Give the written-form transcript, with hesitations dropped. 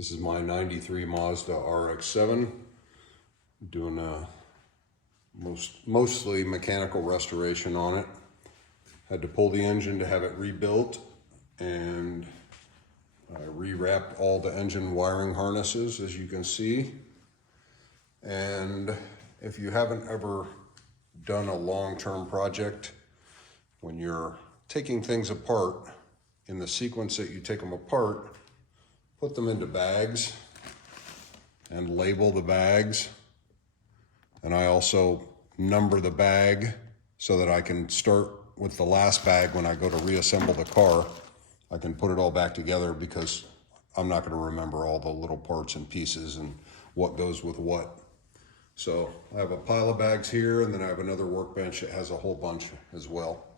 This is my 93 Mazda RX-7, doing a mostly mechanical restoration on it. Had to pull the engine to have it rebuilt, and I rewrapped all the engine wiring harnesses, as you can see. And if you haven't ever done a long-term project, when you're taking things apart, in the sequence that you take them apart, put them into bags and label the bags. And I also number the bag so that I can start with the last bag when I go to reassemble the car. I can put it all back together because I'm not going to remember all the little parts and pieces and what goes with what. So I have a pile of bags here, and then I have another workbench that has a whole bunch as well.